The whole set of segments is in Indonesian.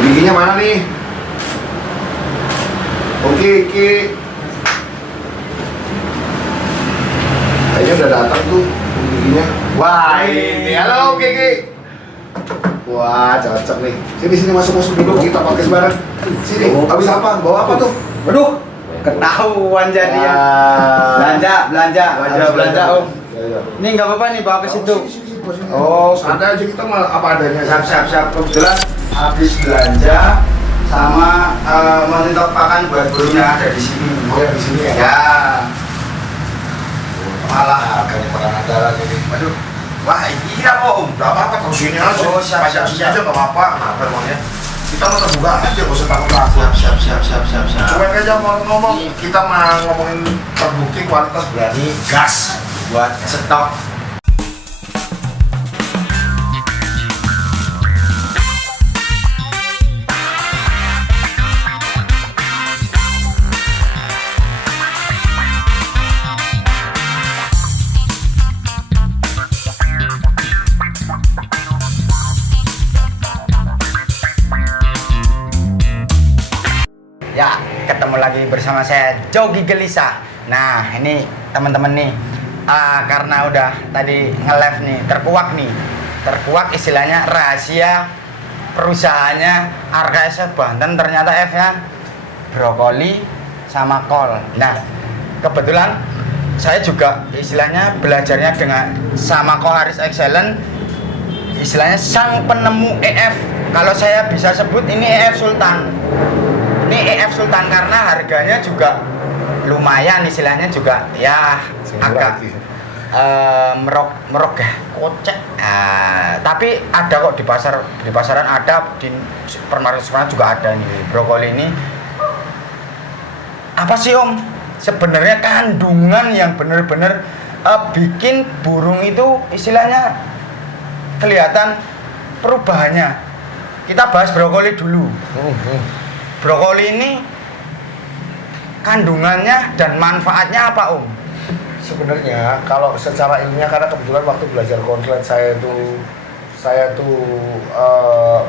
Giginya mana nih? Oke, oke. Kayaknya udah datang tuh giginya. Wah, ini. Halo, Kiki. Wah, cocok nih. Sini masuk dulu kita podcast bareng. Sini. Habis apa? Bawa apa tuh? Aduh, ketahuan jadi ya. Belanja Om. Ya. Ini nggak apa-apa nih bawa ke situ. Sini, sini. Oh, santai aja kita mah apa adanya. Siap. Kebetulan habis belanja sama mentok pakan buat burung yang ada di sini. Oh, ya di sini ya. Ya. Malah harganya pada andalan ini. Aduh. Wah, ini apa Om? Gak apa-apa, terus sini aja. Oh, siap. aja gak apa-apa. Kenapa emangnya? Kita mau terbuka aja, gak usah takut. Siap. Cuma aja mau ngomong, kita mau ngomongin terbukti kualitas berani gas Buat stok. Ya, ketemu lagi bersama saya Jogi Gelisah. Nah, ini teman-teman nih, karena udah tadi nge-live nih, terkuak istilahnya rahasia perusahaannya RKS Banten, ternyata F-nya brokoli sama kol. Nah, kebetulan saya juga istilahnya belajarnya dengan sama Koharis Excellent, istilahnya sang penemu EF. Kalau saya bisa sebut ini EF Sultan. Ini EF Sultan karena harganya juga lumayan, istilahnya juga ya agak merok ya, kocek. Tapi ada kok di pasaran ada, di supermarket juga ada nih brokoli ini. Apa sih Om? Sebenarnya kandungan yang benar-benar bikin burung itu istilahnya kelihatan perubahannya. Kita bahas brokoli dulu. Brokoli ini kandungannya dan manfaatnya apa Om? Sebenarnya kalau secara ilmiah, karena kebetulan waktu belajar konslet saya tuh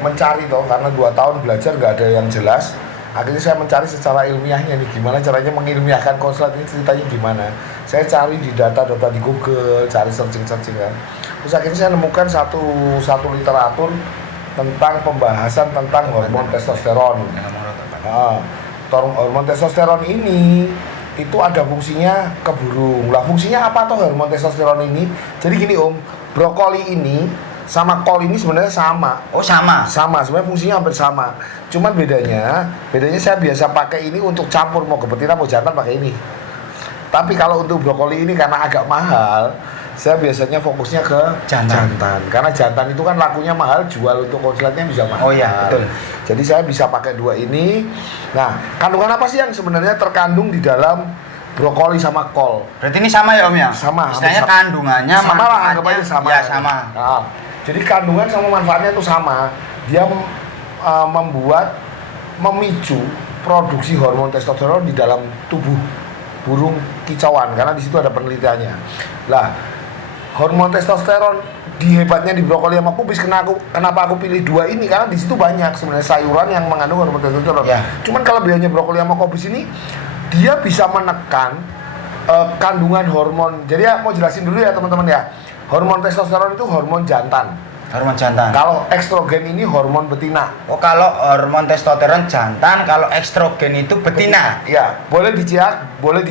mencari toh, karena 2 tahun belajar nggak ada yang jelas. Akhirnya saya mencari secara ilmiahnya nih, gimana caranya mengilmiahkan konslet ini, ceritanya gimana. Saya cari di data-data di Google, cari searching kan. Terus akhirnya saya nemukan satu literatur tentang pembahasan tentang hormon testosteron. Hormon testosteron ini itu ada fungsinya ke burung. Lah fungsinya apa toh hormon testosteron ini? Jadi gini Om, brokoli ini sama kol ini sebenarnya sama. Oh sama? Sama, sebenarnya fungsinya hampir sama. Cuman bedanya saya biasa pakai ini untuk campur, mau ke betina mau jantan pakai ini. Tapi kalau untuk brokoli ini karena agak mahal, saya biasanya fokusnya ke jantan. Karena jantan itu kan lakunya mahal, jual untuk konsletnya bisa mahal. Oh iya, betul. Jadi saya bisa pakai 2 ini. Nah, kandungan apa sih yang sebenarnya terkandung di dalam brokoli sama kol? Berarti ini sama ya Om ya? Sama. Istilahnya kandungannya, sama lah, anggap aja sama. Ya sama. Nah, jadi kandungan sama manfaatnya itu sama. Dia memicu produksi hormon testosteron di dalam tubuh burung kicauan, karena di situ ada penelitiannya. Lah, hormon testosteron hebatnya di brokoli sama kubis. Kenapa aku pilih 2 ini? Karena di situ banyak sebenarnya sayuran yang mengandung hormon testosteron. Ya. Cuman kelebihannya brokoli sama kubis ini, dia bisa menekan kandungan hormon. Jadi ya mau jelasin dulu ya teman-teman ya. Hormon testosteron itu hormon jantan. Hormon jantan. Kalau estrogen ini hormon betina. Oh, kalau hormon testosteron jantan, kalau estrogen itu betina. Ya, boleh dicek, boleh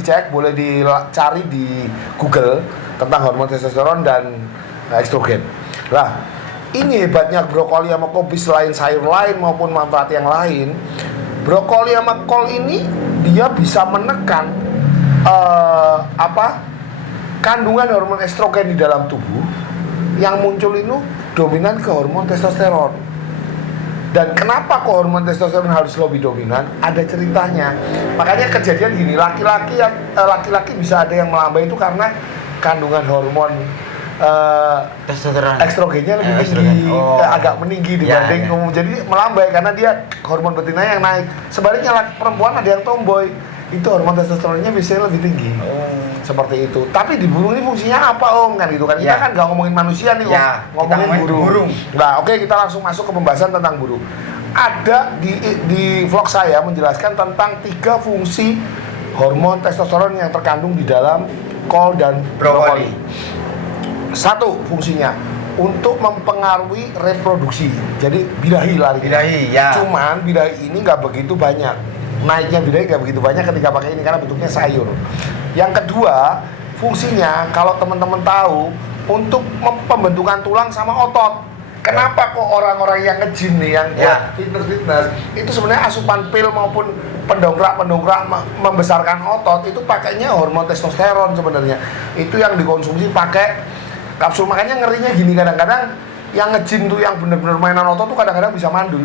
dicari di Google tentang hormon testosteron dan estrogen. Lah, ini hebatnya brokoli sama kubis, selain sayur lain maupun manfaat yang lain. Brokoli sama kol ini dia bisa menekan kandungan hormon estrogen di dalam tubuh yang muncul itu dominan ke hormon testosteron. Dan kenapa kok hormon testosteron harus lebih dominan? Ada ceritanya. Makanya kejadian gini, laki-laki bisa ada yang melambai itu karena kandungan hormon testosteron, estrogennya lebih tinggi, agak meninggi dibanding ya. Jadi melambai karena dia hormon betina yang naik. Sebaliknya perempuan ada yang tomboy, itu hormon testosteronnya biasanya lebih tinggi. Seperti itu. Tapi di burung ini fungsinya apa Om? Kan gitu kan. Kita kan nggak ngomongin manusia nih Om. Ya, ngomongin burung. Nah, oke, kita langsung masuk ke pembahasan tentang burung. ada di vlog saya menjelaskan tentang 3 fungsi hormon testosteron yang terkandung di dalam kol dan brokoli. 1 fungsinya untuk mempengaruhi reproduksi. Jadi birahi larinya. Birahi, ya. Cuman birahi ini nggak begitu banyak. Naiknya birahi nggak begitu banyak ketika pakai ini karena bentuknya sayur. Yang kedua, fungsinya kalau teman-teman tahu untuk pembentukan tulang sama otot. Kenapa kok orang-orang yang nge-gym nih, yang buat fitness itu sebenarnya asupan pil maupun pendongkrak membesarkan otot itu pakainya hormon testosteron sebenarnya. Itu yang dikonsumsi pakai kapsul. Makanya ngerinya gini, kadang-kadang yang nge-gym tuh yang bener-bener mainan otot tuh kadang-kadang bisa mandul.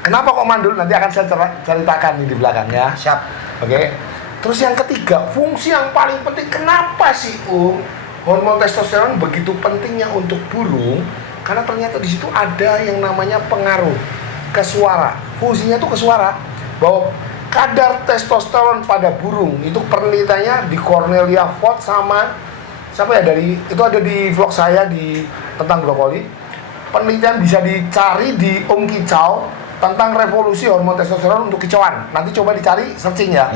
Kenapa kok mandul? Nanti akan saya ceritakan nih di belakang ya. Siap. Oke. Terus yang ketiga, fungsi yang paling penting, kenapa sih hormon testosteron begitu pentingnya untuk burung? Karena ternyata di situ ada yang namanya pengaruh ke suara. Fungsinya tuh ke suara. Bahwa kadar testosteron pada burung itu penelitiannya di Cornelia Vogt sama siapa ya, dari itu ada di vlog saya di tentang brokoli. Penelitian bisa dicari di Kicau tentang revolusi hormon testosteron untuk kicauan. Nanti coba dicari, searching ya.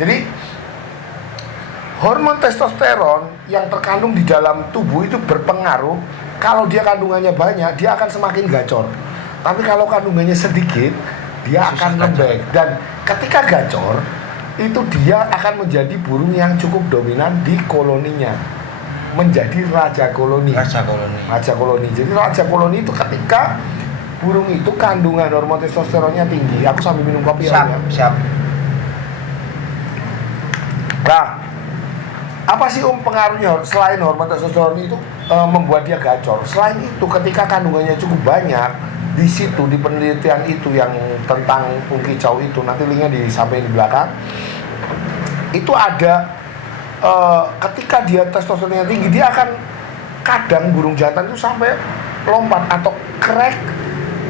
Jadi hormon testosteron yang terkandung di dalam tubuh itu berpengaruh. Kalau dia kandungannya banyak, dia akan semakin gacor. Tapi kalau kandungannya sedikit, dia akan lembek. Dan ketika gacor, itu dia akan menjadi burung yang cukup dominan di koloninya. Menjadi raja koloni. Jadi raja koloni itu ketika burung itu kandungan hormon testosteronnya tinggi. Aku sambil minum kopi ya. Siap. Nah, apa sih pengaruhnya selain hormon testosteron itu membuat dia gacor? Selain itu, ketika kandungannya cukup banyak, di situ di penelitian itu yang tentang kicau itu, nanti linknya disampaikan di belakang. Itu ada ketika dia testosteronnya tinggi, dia akan kadang burung jantan itu sampai lompat atau crack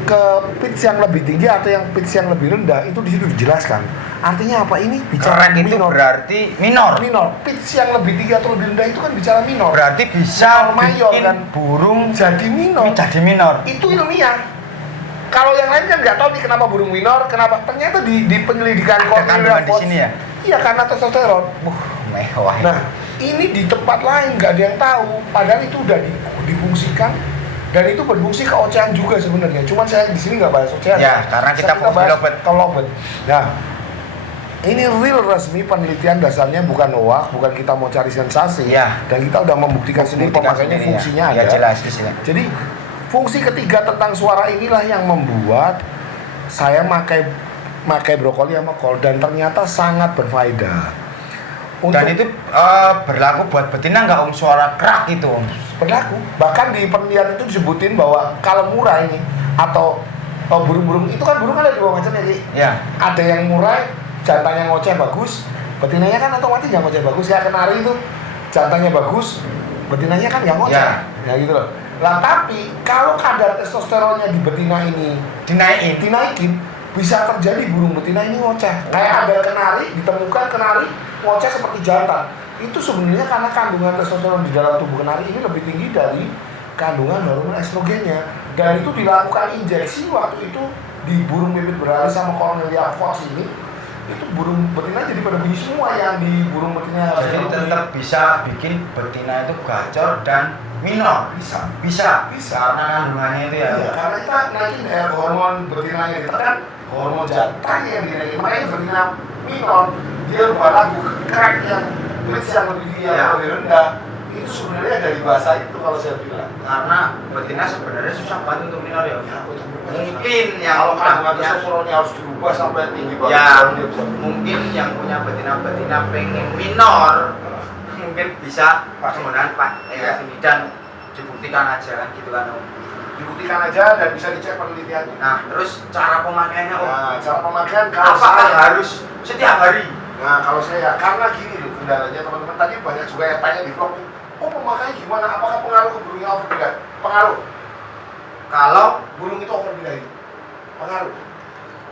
ke pitch yang lebih tinggi atau yang pitch yang lebih rendah. Itu di situ dijelaskan. Artinya apa? Ini bicara itu minor. Berarti minor. Pitch yang lebih tinggi atau lebih rendah itu kan bicara minor. Berarti bisa mayor bikin kan burung jadi minor. Itu ilmiah. Kalau yang lain kan nggak tahu nih kenapa burung minor, kenapa. Ternyata di penyelidikan Cornelia Vogt di sini ya. Iya, karena testosteron. Mewah. Nah, ini di tempat lain nggak ada yang tahu. Padahal itu udah difungsikan dan itu berfungsi ke ocehan juga sebenarnya. Cuman saya di sini nggak bahas ocehan. Ya, karena kita bahas ke lobet. Nah, ini real resmi penelitian, dasarnya bukan hoax, bukan kita mau cari sensasi. Ya. Dan kita udah membuktikan sendiri pemakaiannya, fungsinya ada. Ya, jelas di sini. Jadi fungsi ketiga tentang suara inilah yang membuat saya makai brokoli sama kol dan ternyata sangat berfaedah. Dan itu berlaku buat betina nggak suara kerak itu berlaku. Bahkan di penelitian itu disebutin bahwa kalau murai ini atau burung-burung itu kan burung ada dua macam ya. Ada yang murai, jantannya ngoceh bagus, betinanya kan otomatis yang ngoceh bagus. Kayak kenari itu jantannya bagus, betinanya kan yang ngoceh. Ya gitu loh. Nah, tapi kalau kadar testosteronnya di betina ini dinaikin, bisa terjadi burung betina ini ngoceh. Kayak ada kenari, ditemukan kenari ngoceh seperti jantan. Itu sebenarnya karena kandungan testosteron di dalam tubuh kenari ini lebih tinggi dari kandungan hormon estrogennya. Dan itu dilakukan injeksi waktu itu di burung pipit beralis sama Cornelia Vogt ini. Itu burung betina jadi pada bunyi semua yang di burung betina. Jadi tetap bisa bikin betina itu gacor dan minor. Bisa karena kandungannya itu ya. Iya, karena kita naikin hormon betina yang ditekan, hormon jantan yang dinaikin. Makanya betina minor dia buat lagu crack yang pitch yang lebih tinggi yang lebih rendah. Itu sebenarnya dari bahasa itu kalau saya bilang. Karena betina sebenarnya susah banget untuk minor ya. Mungkin yang kalau kandungan testosteronnya harus dirubah sampai tinggi banget. Ya, mungkin yang punya betina-betina pengen minor mungkin bisa penggunaan ini dan dibuktikan aja kan gitu kan Om. Dibuktikan aja dan bisa dicek penelitiannya. Nah, terus cara pemakaiannya Om. Nah, cara pemakaian kalau apakah saya harus setiap hari? Nah, kalau saya karena gini loh kendalanya teman-teman, tadi banyak juga yang tanya di vlog, oh pemakaian gimana? Apakah pengaruh ke burungnya overbird? Pengaruh. Kalau burung itu overbird, pengaruh.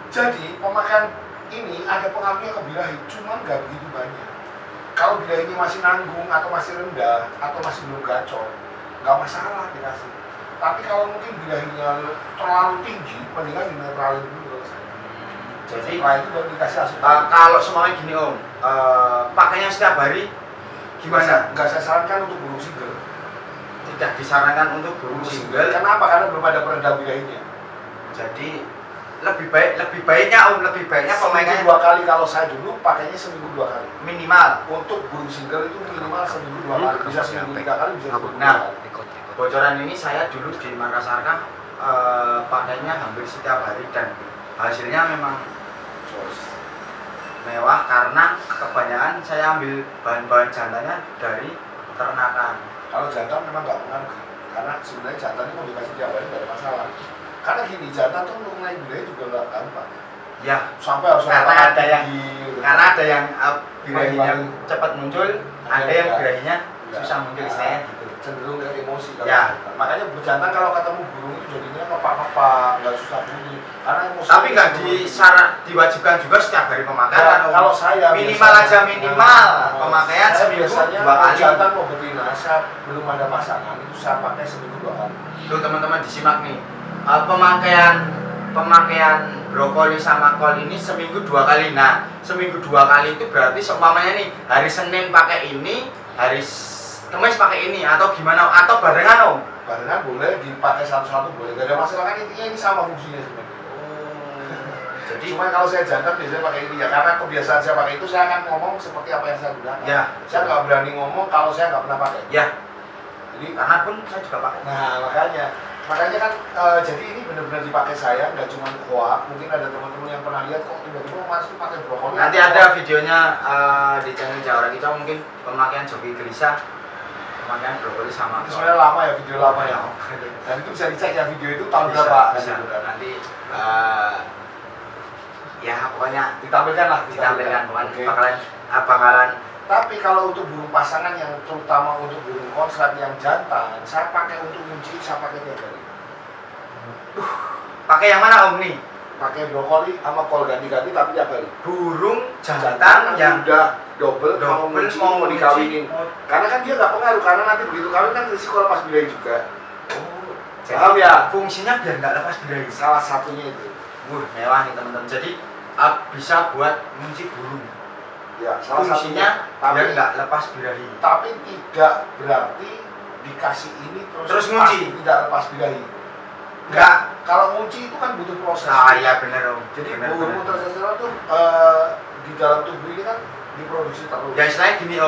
Jadi pemakaian ini ada pengaruhnya ke birahi, cuman nggak begitu banyak. Kalau birahi ini masih nanggung atau masih rendah atau masih belum gacor, nggak masalah dikasih. Tapi kalau mungkin birahinya terlalu tinggi, mendingan dinetralin dulu kalau saya. Jadi Setelah itu baru dikasih asupan. kalau semuanya gini Om, pakainya setiap hari gimana? Nggak saya sarankan untuk burung single. Tidak disarankan untuk burung single. Kenapa? Karena belum ada peredam birahinya. Jadi lebih baiknya Seminggu pemainnya 2 kali, kalau saya dulu pakainya seminggu 2 kali. minimal. Untuk burung single itu minimal seminggu 2 kali, bisa seminggu 3 kali, bisa seminggu 2 Nah, kali. bocoran ini saya dulu di Makassar kan pakainya hampir setiap hari dan hasilnya memang mewah karena kebanyakan saya ambil bahan-bahan jantannya dari ternakan. Kalau jantan memang nggak pengaruh, karena sebenarnya jantan itu mau dikasih tiap hari nggak ada masalah. Karena gini, jantan tuh untuk naik budaya juga nggak gampang. Ya, Sampai harus karena ada yang tinggi. karena ada yang birahinya cepat muncul, ada yang ya. birahinya susah muncul istilahnya gitu. Cenderung ke emosi kalau Ya. jantan. Makanya jantan kalau ketemu burung itu jadinya kepak-kepak, nggak susah bunyi. Karena emosi. Tapi nggak diwajibkan juga setiap hari pemakaian. Ya, kalau saya minimal biasanya, aja minimal pemakaian saya seminggu biasanya 2 kali. jantan mau betina, saya belum ada pasangan itu saya pakai seminggu 2 kali. Tuh teman-teman disimak nih, pemakaian brokoli sama kol ini seminggu 2 kali. Nah, seminggu 2 kali itu berarti seumpamanya nih hari Senin pakai ini, hari Kamis pakai ini atau gimana, atau barengan Om? Barengan boleh, dipakai satu-satu boleh, gak ada masalah, kan intinya ini sama fungsinya sebenarnya. Jadi Cuma kalau saya jantan biasanya pakai ini ya, karena kebiasaan saya pakai itu, saya akan ngomong seperti apa yang saya gunakan. ya, Saya nggak berani ngomong kalau saya nggak pernah pakai. ya, Jadi, karena pun saya juga pakai. nah makanya kan, jadi ini benar-benar dipakai saya, nggak cuma hoax. Mungkin ada teman-teman yang pernah lihat kok tiba-tiba Mas itu pakai brokoli. Nanti ada videonya di channel Jawara kita, mungkin pemakaian joki gelisah, pemakaian brokoli sama Itu kol. sebenarnya lama ya, video lama ya. Dan itu bisa dicek ya, video itu tahun berapa. Bisa. Nanti ya pokoknya Ditampilkan lah. ditampilkan pokoknya Oke. bakalan. Tapi kalau untuk burung pasangan yang terutama untuk burung konslet yang jantan, saya pakai untuk kunci, saya pakai tiap hari. Pakai yang mana Om nih? Pakai brokoli sama kol ganti-ganti tapi tiap hari. Burung jantan yang udah double mau kunci, mau dikawinin. Karena kan dia nggak pengaruh, karena nanti begitu kawin kan risiko lepas birahi juga. Jadi Paham ya? fungsinya biar nggak lepas birahi. Salah satunya itu. Mewah nih teman-teman. Jadi bisa buat ngunci burung. Ya, salah Fungsinya satunya. Tapi biar nggak lepas birahi. tidak berarti dikasih ini Terus ngunci? pasti tidak lepas birahi. Nggak. Kalau ngunci itu kan butuh proses. Iya bener Om. Jadi Bener, hormon bener. testosteron tuh di dalam tubuh ini kan diproduksi terus. Ya istilahnya gini Om.